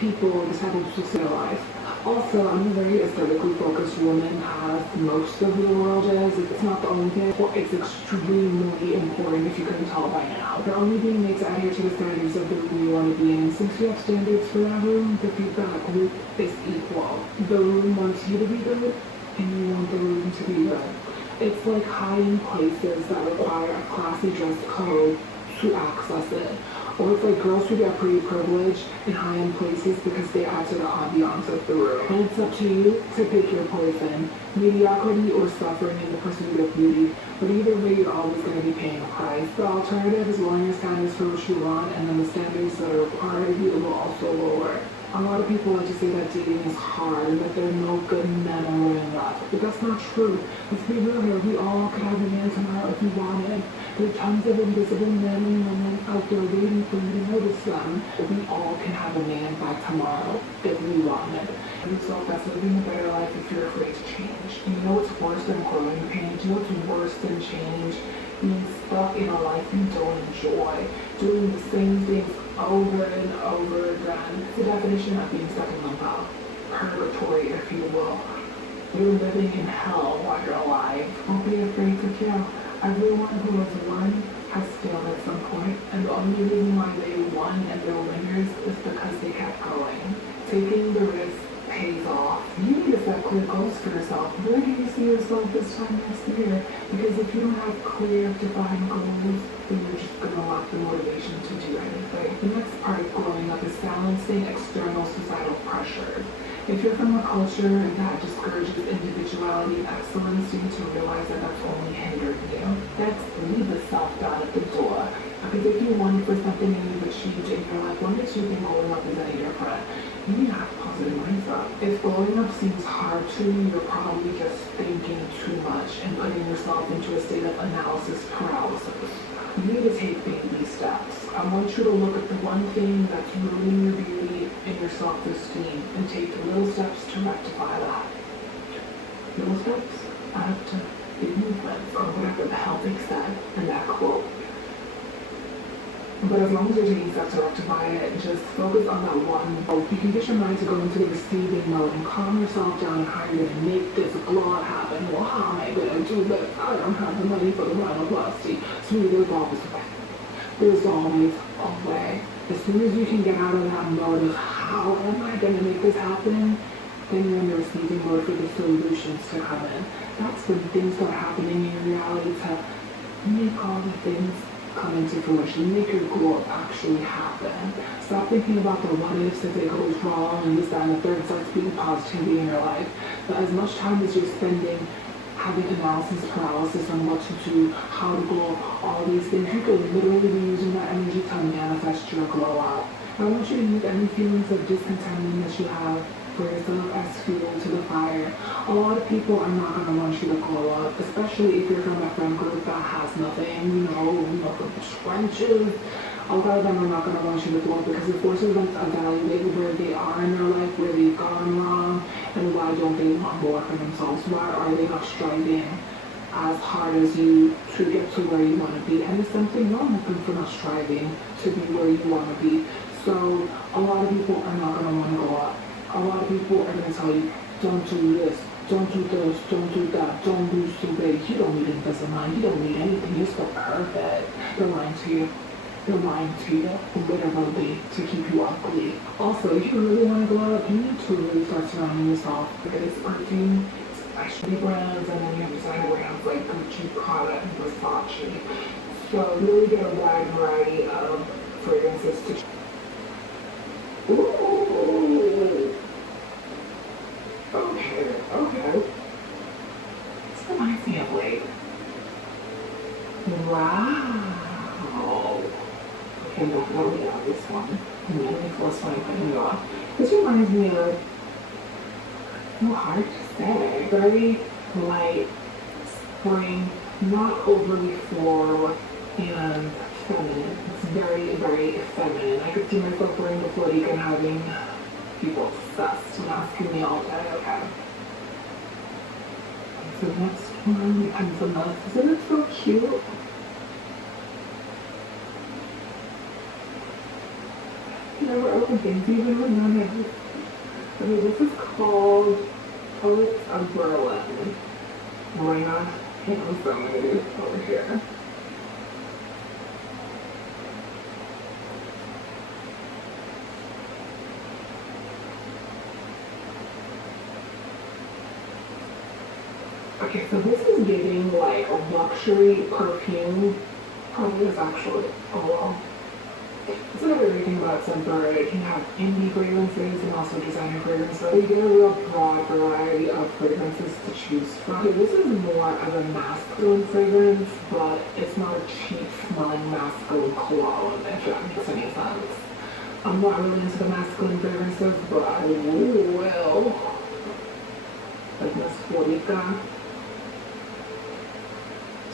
people decide to just their life. Also, I'm a very aesthetically focused woman, as most of the world is. It's not the only thing, but it's extremely important if you couldn't tell by now. You're only being made to adhere to the standards of the room you want to be in. Since you have standards for that room, the feedback loop is equal. The room wants you to be good, and you want the room to be good. It's like high-end places that require a classy dress code to access it. Or it's like girls who get pretty privileged in high-end places because they add to the ambiance of the room. And it's up to you to pick your poison. Mediocrity or suffering in the pursuit of beauty. But either way, you're always going to be paying a price. The alternative is lowering your standards for what you want, and then the standards that are required of you will also lower. A lot of people like to say that dating is hard and that there are no good men or women left. But that's not true. Let's be real here. We all could have a man tomorrow if we wanted. There are tons of invisible men and women out there waiting for you to notice them. We all can have a man by tomorrow if we wanted. And so that's living a better life if you're afraid to change. You know what's worse than growing pains? You know what's worse than change? Being stuck in a life you don't enjoy. Doing the same things over and over again. It's the definition of being stuck in limbo. Purgatory, if you will. You're living in hell while you're alive. Don't be afraid to kill. Everyone who has won has failed at some point, and the only reason why they won and they're winners is because they kept going. Taking the risk pays off. You need to set clear goals for yourself. Where do you see yourself this time next year? Because if you don't have clear, defined goals, then you're just going to lack the motivation to do anything. The next part of growing up is balancing external societal pressures. If you're from a culture that discourages individuality and excellence, you need to realize that that's only hindering you. Let's leave the self-doubt at the door. Because if you want for something and you've achieved in your life, what makes you think growing up is any different? You need to have a positive mindset. If growing up seems hard to you, you're probably just thinking too much and putting yourself into a state of analysis paralysis. You need to take baby steps. I want you to look at the one thing that's ruining your beauty and your self-esteem and take little steps to rectify that. Little steps add up to big movements, or whatever the hell they said in that quote. But as long as you're taking steps to rectify it, just focus on that one. You can get your mind to go into the receiving mode and calm yourself down and how you're going to make this glow happen. Well, how am I going to do this? I don't have the money for the rhinoplasty. So there's always a way. There's always a way. As soon as you can get out of that mode of how am I going to make this happen, then you're in the receiving mode for the solutions to come in. That's when things start happening in your reality to make all the things come into fruition, make your goal actually happen. Stop thinking about the what ifs if it goes wrong and this, that, and the third. Start speaking positivity in your life. But as much time as you're spending having analysis paralysis on what to do, how to glow, all these things, you could literally be using that energy to manifest your glow out. I want you to use any feelings of discontentment that you have for yourself as fuel to the fire. A lot of people are not going to want you to glow up, especially if you're from a friend group that has nothing, from the trenches. A lot of them are not going to want you to glow up because it forces them to evaluate where they are in their life, where they've gone wrong, and why don't they want more for themselves? Why are they not striving as hard as you to get to where you want to be? And there's something wrong with them for not striving to be where you want to be. So a lot of people are not going to want to go up. A lot of people are going to tell you, don't do this, don't do this, don't do that, don't lose the weight. You don't need Invisalign, you don't need anything, you're so perfect. They're lying to you. They're lying to you, literally, to keep you ugly. Also, if you really want to glow up, you need to really start surrounding yourself with working, especially brands, and then you have designer brands like Gucci, Prada, and Versace. So really get a wide variety of fragrances to Ooh. Okay. This reminds me of like, wow. Okay, no, really on this one. And then the first one putting it on. This reminds me of, hard to say, very light spring, not overly floral and feminine. It's very, very feminine. I could see myself wearing the footy and having people obsessed and asking me all day, okay. So the next one becomes a mess. Isn't it so cute? You never open things even when none of Berlin. Marina, I'm filming you over here. Okay, so this is giving like a luxury perfume. Probably is actually, oh well. That's another great thing about Scentbird. It can have indie fragrances and also designer fragrances. So you get a real broad variety of fragrances to choose from. Okay, this is more of a masculine fragrance, but it's not a cheap smelling masculine cologne, if that makes any sense. I'm not really into the masculine fragrances, but I will. Like Miss Florica.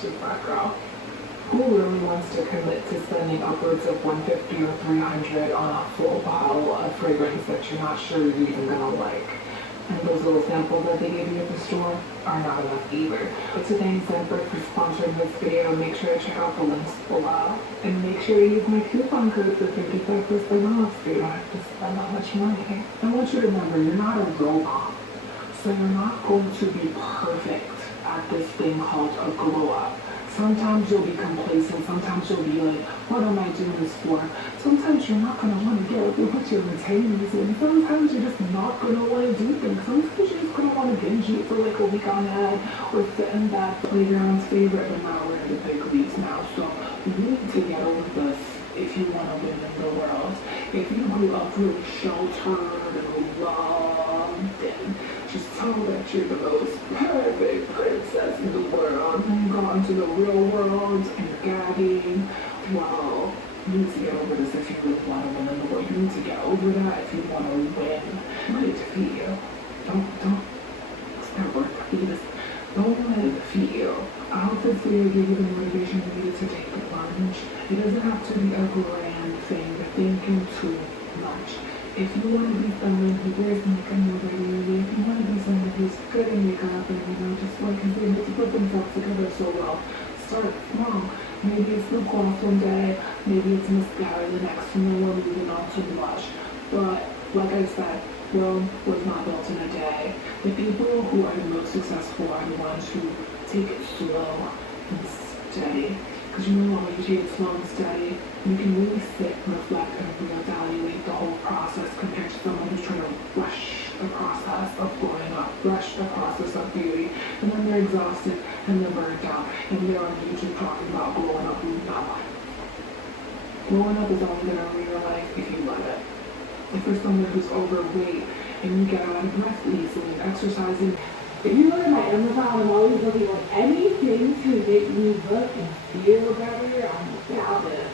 She's that girl. Who really wants to commit to spending upwards of $150 or $300 on a full bottle of fragrance that you're not sure you're even gonna like? And those little samples that they give you at the store are not enough either. But to thank Scentbird for sponsoring this video, make sure to check out the links below. And make sure to use my coupon code for 55% off so you don't have to spend that much money. I want you to remember, you're not a robot. So you're not going to be perfect at this thing called a glow up. Sometimes you'll be complacent, sometimes you'll be like, what am I doing this for? Sometimes you're not going to want to get up and put your retainers in. Sometimes you're just not going to want to do things. Sometimes you're just going to want to binge eat for like a week on end or sit in that playground's favorite, but now we're in the big leagues now. So you need to get over this if you want to win in the world. If you grew up really sheltered and loved and just told that you're the most perfect princess in the world, and you go into the real world and gagging, well, you need to get over this if you really want to win in the world. You need to get over that if you want to win. Let it defeat you. It's not worth it. Don't let it defeat you. I hope this video gave you the motivation you needed to take the plunge. It doesn't have to be a grand thing. You're thinking too much. If you want to be someone who wears makeup more regularly, if you want to be someone who's good at makeup and just like is able to put themselves together so well, start small. Maybe it's lip gloss one day, maybe it's mascara the next, and then we're moving on to blush. But like I said, Rome was not built in a day. The people who are the most successful are the ones who take it slow and steady. Because you know when you take it slow and steady, you can really sit, reflect, and reevaluate the whole process compared to someone who's trying to rush the process of growing up, rush the process of beauty, and then they're exhausted and they're burnt out, and they're on YouTube talking about growing up in your life. Growing up is only gonna ruin your life if you let it. If you're someone who's overweight and you get out of breath easily and exercising, if you look at my Amazon, I'm always looking for anything to make me look and feel better. I'm about it.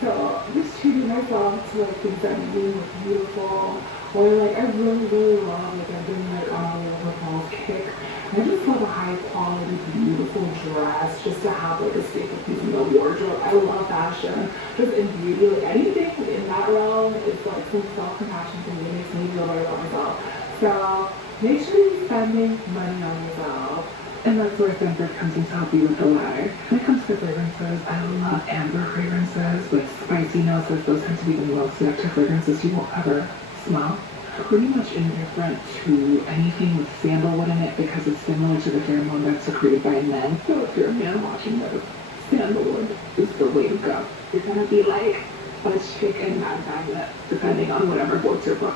So just treating myself to like things that really look beautiful. Or like I really love like I've been like on a little false kick. I just love a high quality, beautiful dress just to have like a staple piece in the wardrobe. I love fashion. Just in beauty, like anything in that realm is like some self-compassion for me. It makes me feel better about myself. So make sure you're spending money on yourself. And that's where Scentbird comes in to help you with the ladder. When it comes to fragrances, I love amber fragrances with spicy notes, as those tend to be the most seductive fragrances you will ever smell. Pretty much indifferent to anything with sandalwood in it because it's similar to the pheromone that's secreted by men. So if you're a man watching this, sandalwood is the way to go. You're gonna be like a chicken magnet, depending on whatever floats your boat.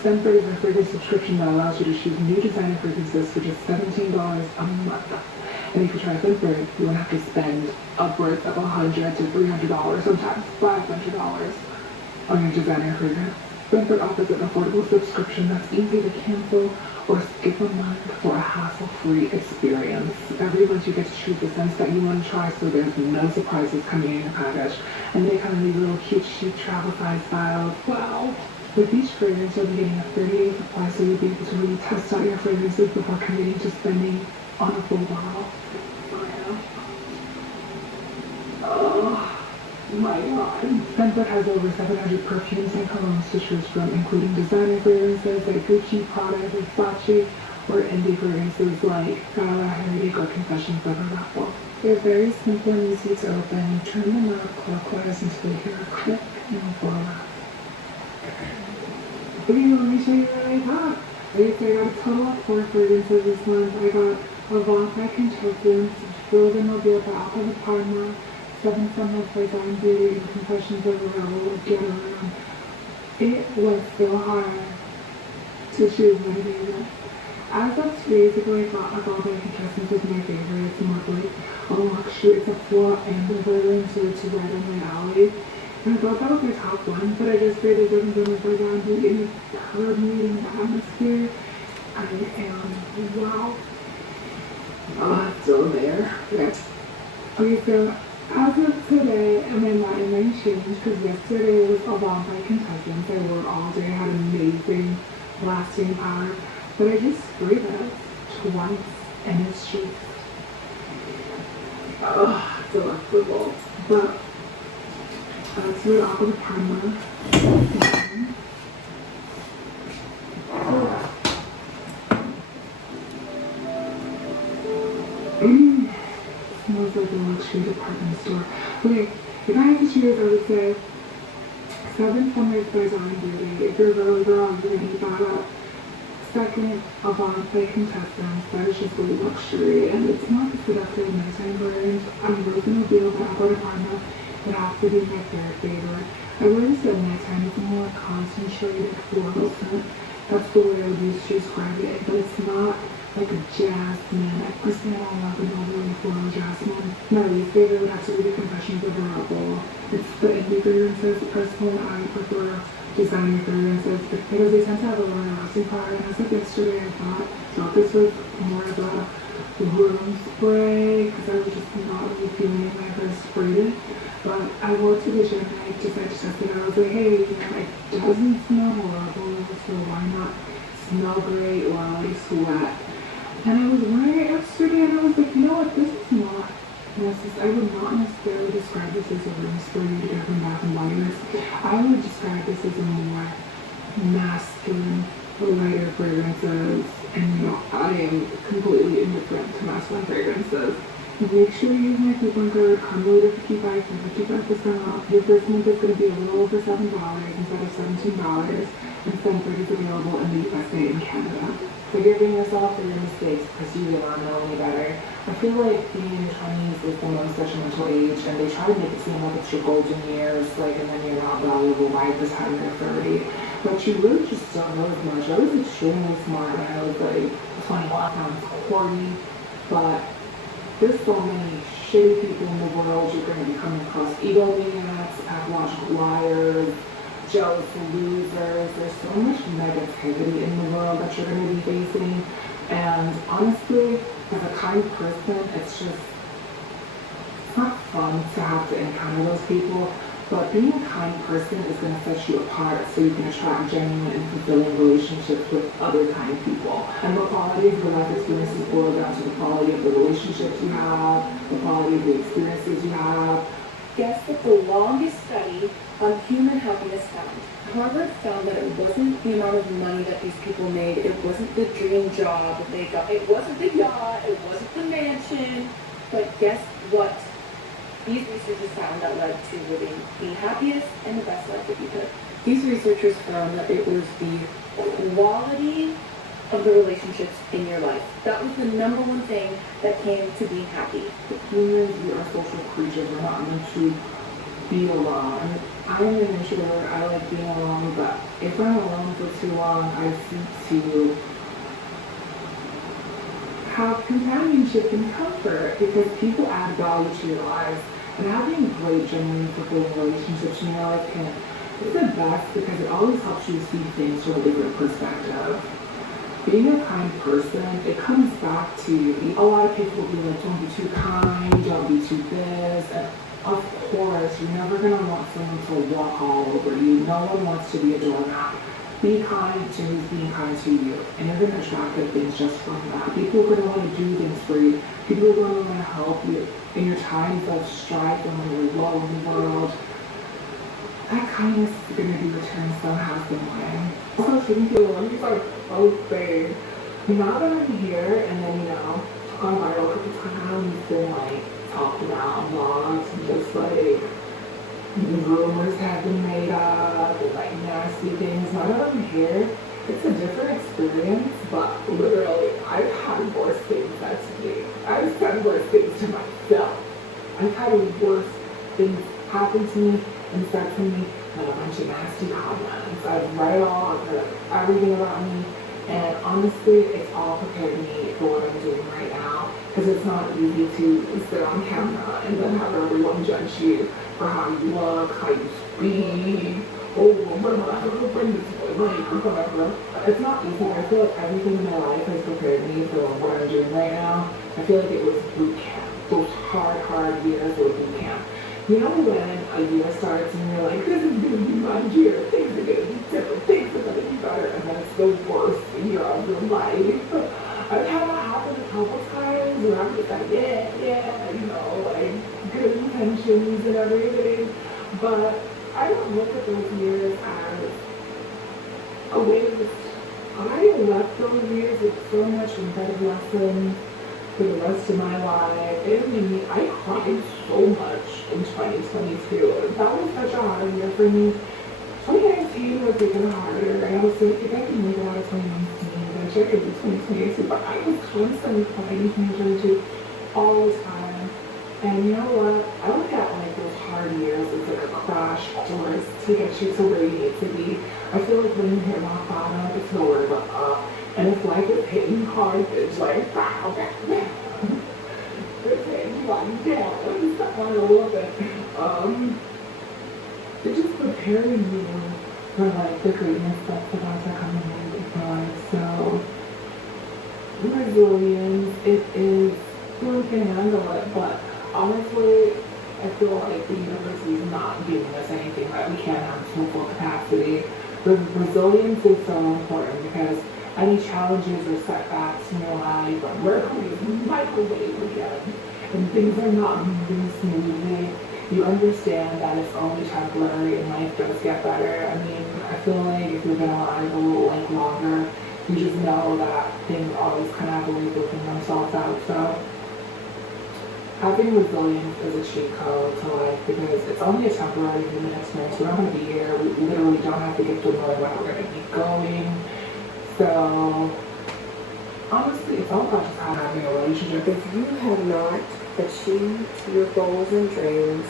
Scentbird is a fragrance subscription that allows you to choose new designer fragrances for just $17 a month. And if you try Scentbird, you won't have to spend upwards of $100 to $300, sometimes $500 on your designer fragrance. Scentbird offers an affordable subscription that's easy to cancel or skip a month for a hassle-free experience. Every month you get to choose the scents that you want to try, so there's no surprises coming in your package. And they come in these little cute, chic, travel-size vials. Wow! With each fragrance, you'll be getting a 30-day supply, so you'll be able to really test out your fragrances before committing to spending on a full bottle. Oh my god. Scentbird has over 700 perfumes and colognes to choose from, including designer fragrances like Gucci, Prada, Versace, or indie fragrances like Gala, Heritage, or Confessions of a Rapper. They're very simple and easy to open. Turn them out clockwise until you hear a click and voila. What do you want me to show you what I got? Okay, so I got a total of 4 fragrances this month. I got a Vampire Contestants, Frozen Mobile by Alpha de Parma, 7 Summers by Dawn Beauty, and Confessions of a Rebel with Get Around. It was so hard to choose my favorite. As of 2 days ago, I thought a Vampire Contestants was my favorite. It's more like a luxury. It's a floor and a fragrance, so it's right on my alley. And I thought that was my top one, but I just rated 7 Summers by Dawn Beauty, and it permeating the atmosphere. I am, wow. Oh, it's still there. Yeah. Okay, so as of today, my mind changed because yesterday was a Vampire Contestants. I wore all day, had amazing lasting power, but I just sprayed it twice, and it's just, oh, delectable. But so it off of the Parma. Smells like a luxury department store. Okay, if I had to choose, I would say 7 Summers by Dawn Beauty. If you're a girl, you're gonna eat that up. Second, a Vampire Contestants. That is just really luxury, and it's not the seductive nighttime brand. I'm Rosino Beal by Alpha de Parma. It has to be my third favorite. I wear this at nighttime. It's a more concentrated floral scent. That's the way I would use to describe it, but it's not like a jasmine. I personally don't love the really floral jasmine. My least favorite would have to be the Confessions of a Rebel. It's the indie fragrances. Personally, I prefer designer fragrances because they tend to have a longer lasting power. And as of yesterday, I thought this was more of a room spray because I was just not really feeling it when I first sprayed it. But I wore it to the gym and I decided to test it. I was like, hey, it doesn't smell horrible, so why not smell great while I sweat? And I was wearing it yesterday and I was like, you know what, this is not necessary. I would not necessarily describe this as a room spray to get from Bath and Body Works. I would describe this as a more masculine, lighter fragrances. And I am completely indifferent to masculine fragrances. Make sure you use my coupon code CARMELITA55 for 55% off. Your first month is going to be a little over $7 instead of $17, and Scentbird is available in the USA and Canada. Forgiving yourself for your mistakes because you did not know any better. I feel like being in your 20s is the most detrimental age, and they try to make it seem like it's your golden years, and then you're not valuable by the time you're 30. But you really just don't know as much. I was extremely smart when I was 21. Sounds corny, but there's so many shitty people in the world. You're going to be coming across egomaniacs, pathological liars, jealous losers. There's so much negativity in the world that you're going to be facing. And honestly, as a kind person, it's not fun to have to encounter those people. But being a kind person is going to set you apart so you can attract genuine and fulfilling relationships with other kind people. And the quality of your life experiences boil down to the quality of the relationships you have, the quality of the experiences you have. Guess what the longest study on human happiness found? Harvard found that it wasn't the amount of money that these people made, it wasn't the dream job that they got, it wasn't the yacht, it wasn't the mansion, but guess what? These researchers found that led to living the happiest and the best life that you could. These researchers found that it was the quality of the relationships in your life. That was the number one thing that came to being happy. Humans, we are social creatures. We're not meant to be alone. I'm an introvert. I like being alone, but if I'm alone for too long, I seek to have companionship and comfort because people add value to your lives. And having great, genuine, fulfilling relationships in your life it's the best because it always helps you see things from a different perspective. Being a kind person, it comes back to you. A lot of people will be like, don't be too kind, don't be too this. And of course, you're never going to want someone to walk all over you. No one wants to be a doormat. Be kind to who's being kind to you. And you're going to attract good things just from that. People are going to want to do things for you. People are going to want to help you in your times of strife and when you're low in the world. That kindness is going to be returned somehow, some way. Also, treating people when people are okay. Now that I'm here and then, on viral a couple times, been talked about vlogs and just rumors have been made up and nasty things. Now that I'm here, It's a different experience, but literally, I've had worse things said to me. I've said worse things to myself. I've had worse things happen to me and said to me and a bunch of nasty comments. I've read it all, I've heard everything about me, and honestly, it's all prepared me for what I'm doing right now. Because it's not easy to sit on camera and then have everyone judge you for how you look, how you speak. Oh, what am I going to bring this boy, like, or whatever. It's not easy. I feel like everything in my life has prepared me for what I'm doing right now. I feel like it was boot camp. Those hard years were boot camp. You know when a year starts and you're like, this is going to be my year, things are going to be different, things are going to be better, and then it's the worst year of your life. I've had that happen a couple times where I'm just like, yeah, you know, like good intentions and everything, but I don't look at those years as a waste. I left those years with so much embedded lessons for the rest of my life. I cried so much in 2022. That was such a hard year for me. 2019 was even harder. I was like, if I can make it out of 2019, then I could do 2022. But I was constantly crying in 2022 all the time. And you know what? I look at like those hard years as like a crash course to get you to where you need to be. I feel like when you hit rock bottom, it's nowhere but up. And if life is hitting hard, it's like, wow, it's hitting you like down. Let me step on it a little bit. It's just preparing you for like the greatness that's about to come in your life. So resilience, it is who can handle it, but honestly, I feel like the universe is not giving us anything that we can't have to full capacity. Resilience is so important because any challenges or setbacks in your life, or where you microwave again, and things are not moving smoothly, you understand that it's only temporary and life does get better. I mean, I feel like if you've been alive a little like longer, you just know that things always kind of have a way of working themselves out. So having resilience is a cheat code to life because it's only a temporary human experience. We're not going to be here. We literally don't have to get to know where we're going to be going. So honestly, it's all about just having a relationship. If you have not achieved your goals and dreams,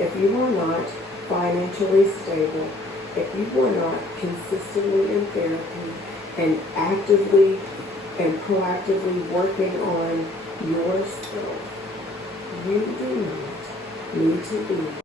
if you are not financially stable, if you are not consistently in therapy and actively and proactively working on yourself, you do not need to be